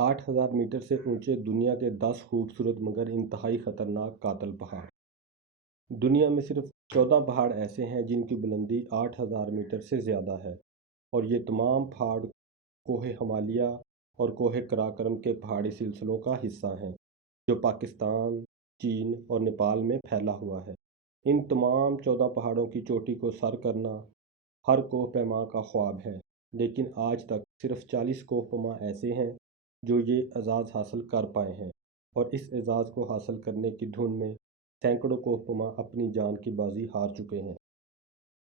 8,000 metre से ऊंचे दुनिया के 10 खूबसूरत मगर इंतहाई खतरनाक कातल पहाड़। दुनिया में सिर्फ 14 पहाड़ ऐसे हैं जिनकी बुलंदी 8,000 मीटर से ज़्यादा है, और ये तमाम पहाड़ कोहे हिमालय और कोहे कराकरम के पहाड़ी सिलसिलों का हिस्सा हैं, जो पाकिस्तान, चीन और नेपाल में फैला हुआ है। इन तमाम 14 पहाड़ों की चोटी को सर करना हर कोह पैमा का ख्वाब है, लेकिन आज तक सिर्फ 40 कोह पैमा ऐसे हैं जो ये एजाज़ हासिल कर पाए हैं, और इस एजाज़ को हासिल करने की धुन में सैकड़ों कोह पैमा अपनी जान की बाजी हार चुके हैं।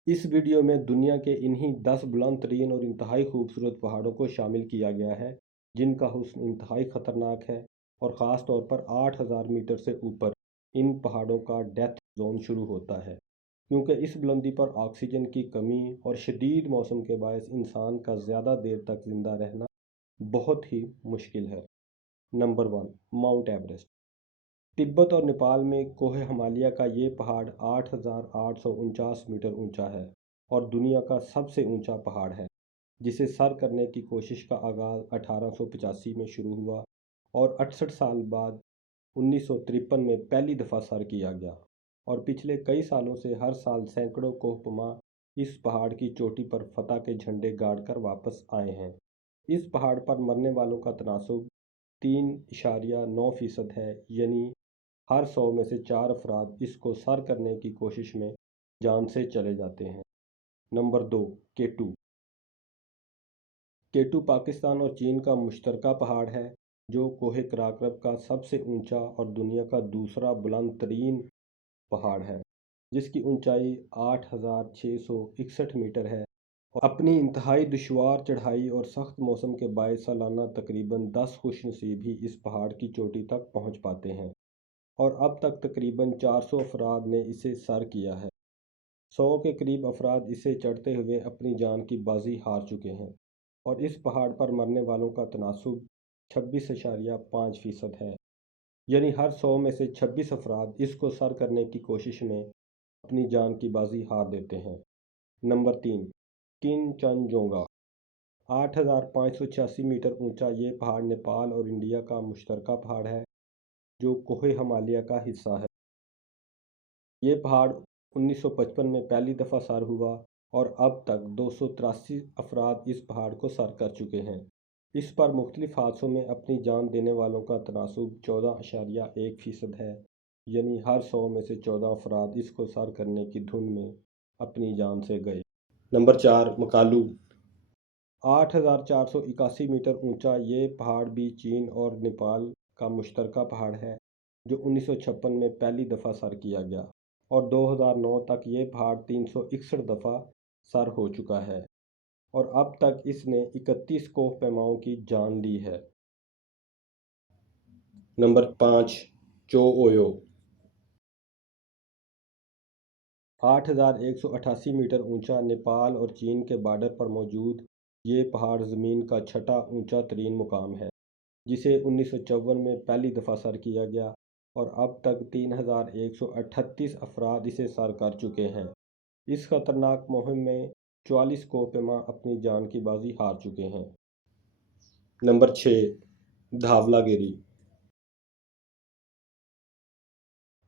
इस वीडियो में दुनिया के इन्हीं 10 बुलंद तरीन और इंतहाई खूबसूरत पहाड़ों को शामिल किया गया है, जिनका हुस्न इंतहाई ख़तरनाक है, और ख़ास तौर पर 8,000 मीटर से ऊपर इन पहाड़ों का डेथ जोन शुरू होता है, क्योंकि इस बुलंदी पर ऑक्सीजन की कमी और शदीद मौसम के बायस इंसान का ज़्यादा देर तक ज़िंदा रहना बहुत ही मुश्किल है। Number 1, mount Everest. तिब्बत और नेपाल में कोहे हिमालय का ये पहाड़ 8,849 मीटर ऊंचा है और दुनिया का सबसे ऊंचा पहाड़ है, जिसे सर करने की कोशिश का आगाज़ 1885 में शुरू हुआ और 68 साल बाद 1953 में पहली दफ़ा सर किया गया, और पिछले कई सालों से हर साल सैकड़ों कोहपमा इस पहाड़ की चोटी पर फतह के झंडे गाड़कर वापस आए हैं। इस पहाड़ पर मरने वालों का तनासुब 3.9% है, यानी हर 100 में से 4 अफराद इसको सर करने की कोशिश में जान से चले जाते हैं। नंबर 2, केटू। केटू पाकिस्तान और चीन का मुश्तरका पहाड़ है, जो कोहे कराकरम का सबसे ऊंचा और दुनिया का दूसरा बुलंद तरीन पहाड़ है, जिसकी ऊंचाई 8,661 मीटर है। और अपनी इंतहाई दुश्वार चढ़ाई और सख्त मौसम के बायस सालाना तकरीबन 10 खुशनसीब ही इस पहाड़ की चोटी तक पहुंच पाते हैं, और अब तक तकरीबन 400 अफराद ने इसे सर किया है। 100 के करीब अफराद इसे चढ़ते हुए अपनी जान की बाजी हार चुके हैं, और इस पहाड़ पर मरने वालों का तनासुब 26.5% है, यानी हर 100 में से 26 अफराद इसको सर करने की कोशिश में अपनी जान की बाजी हार देते हैं। नंबर 3, किनचनजोंगा। 8,586 मीटर ऊंचा ये पहाड़ नेपाल और इंडिया का मुश्तरका पहाड़ है, जो कोहे हिमालय का हिस्सा है। ये पहाड़ 1955 में पहली दफ़ा सर हुआ, और अब तक 283 अफराद इस पहाड़ को सर कर चुके हैं। इस पर मुख्तलिफ हादसों में अपनी जान देने वालों का तनासुब 14.1% है, यानी हर 100 में से 14 अफराद इसको सर करने की धुन में अपनी जान से गए। नंबर 4, मकालू। 8,481 मीटर ऊंचा ये पहाड़ भी चीन और नेपाल का मुश्तरका पहाड़ है, जो 1956 में पहली दफ़ा सर किया गया, और 2009 तक ये पहाड़ 361 दफ़ा सर हो चुका है, और अब तक इसने 31 कोह पैमाओं की जान ली है। नंबर 5, चो ओयो। 8,188 मीटर ऊंचा नेपाल और चीन के बॉर्डर पर मौजूद ये पहाड़ ज़मीन का छठा ऊंचा तरीन मुकाम है, जिसे 1954 में पहली दफ़ा सर किया गया, और अब तक 3,138 अफराद इसे सर कर चुके हैं। इस खतरनाक मुहिम में 44 कोहपेमा अपनी जान की बाजी हार चुके हैं। नंबर 6, धावलागिरी।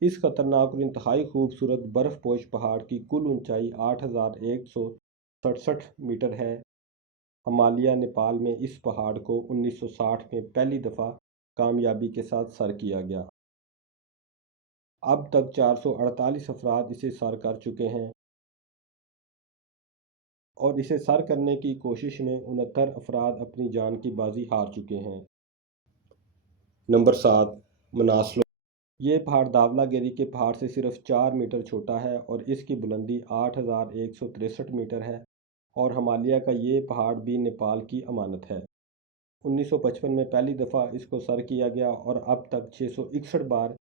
इस खतरनाक और इंतहाई खूबसूरत बर्फ़पोश पहाड़ की कुल ऊंचाई 8,167 मीटर है। हिमालय नेपाल में इस पहाड़ को 1960 में पहली दफ़ा कामयाबी के साथ सर किया गया। अब तक 448 अफराद इसे सर कर चुके हैं, और इसे सर करने की कोशिश में 69 अफराद अपनी जान की बाजी हार चुके हैं। नंबर 7, मनासलो। ये पहाड़ धावलागिरी के पहाड़ से सिर्फ 4 मीटर छोटा है, और इसकी बुलंदी 8,163 मीटर है, और हिमालय का ये पहाड़ भी नेपाल की अमानत है। 1955 में पहली दफ़ा इसको सर किया गया, और अब तक 661 बार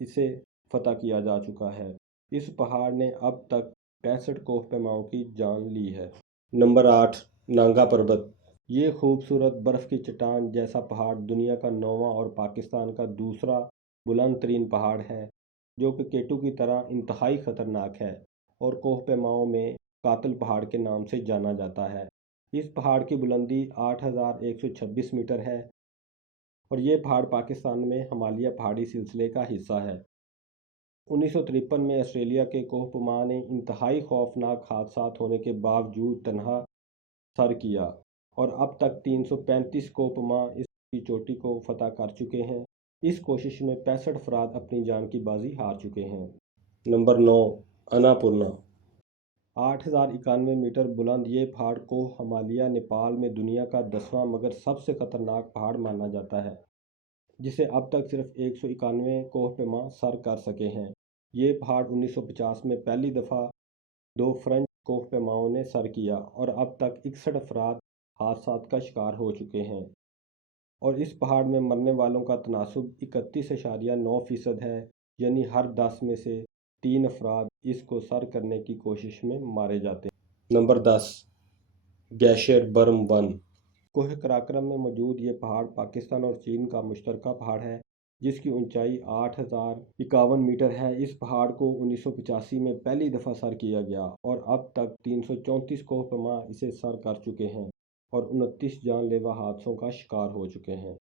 इसे फतह किया जा चुका है। इस पहाड़ ने अब तक 65 कोह पैमाओं की जान ली है। नंबर 8, नांगा पर्वत। ये खूबसूरत बर्फ़ की चट्टान जैसा पहाड़ दुनिया का 9वां और पाकिस्तान का दूसरा बुलंद तरीन पहाड़ है, जो कि केटू की तरह इंतहाई ख़तरनाक है, और कोह पैमाओं में कातिल पहाड़ के नाम से जाना जाता है। इस पहाड़ की बुलंदी 8,126 मीटर है, اور یہ پہاڑ پاکستان میں ہمالیہ پہاڑی سلسلے کا حصہ ہے۔ 1953 میں آسٹریلیا کے کوہ پیما نے انتہائی خوفناک حادثات ہونے کے باوجود تنہا سر کیا اور اب تک 335 کوہ پیما اس کی چوٹی کو فتح کر چکے ہیں۔ اس کوشش میں 65 افراد اپنی جان کی بازی ہار چکے ہیں۔ نمبر 9، اناپورنا۔ 8091 میٹر بلند یہ پہاڑ کوہ ہمالیہ نیپال میں دنیا کا 10واں مگر سب سے خطرناک پہاڑ مانا جاتا ہے، جسے اب تک صرف 191 کوہ پیما سر کر سکے ہیں۔ یہ پہاڑ 1950 میں پہلی دفعہ 2 فرنچ کوہ پیماؤں نے سر کیا اور اب تک 61 افراد حادثات کا شکار ہو چکے ہیں، اور اس پہاڑ میں مرنے والوں کا تناسب 31.9% ہے، یعنی ہر 10 میں سے 3 افراد اس کو سر کرنے کی کوشش میں مارے جاتے ہیں۔ نمبر 10، گلیشیئر برم 1۔ کوہ قراقرم میں موجود یہ پہاڑ پاکستان اور چین کا مشترکہ پہاڑ ہے، جس کی اونچائی 8051 میٹر ہے۔ اس پہاڑ کو 1985 میں پہلی دفعہ سر کیا گیا اور اب تک 334 کوہ پیما اسے سر کر چکے ہیں اور 29 جان لیوا حادثوں کا شکار ہو چکے ہیں۔